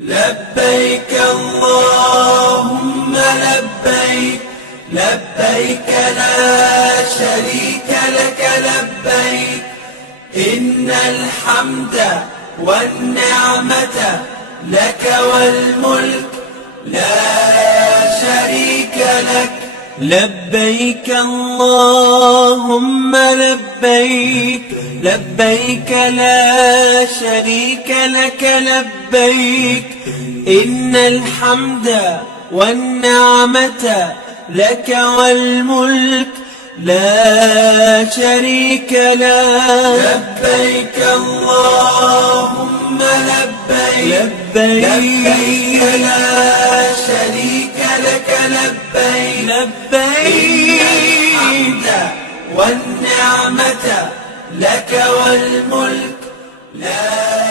لبيك اللهم لبيك، لبيك لا شريك لك لبيك، إن الحمد والنعمة لك والملك لا شريك لك. لبيك اللهم لبيك، لبيك لا شريك لك لبيك، إن الحمد والنعمة لك والملك لا شريك لك. لبيك اللهم لبيك، لبيك لا شريك لك لبيك، لبيك الحمد والنعمة لك والملك لا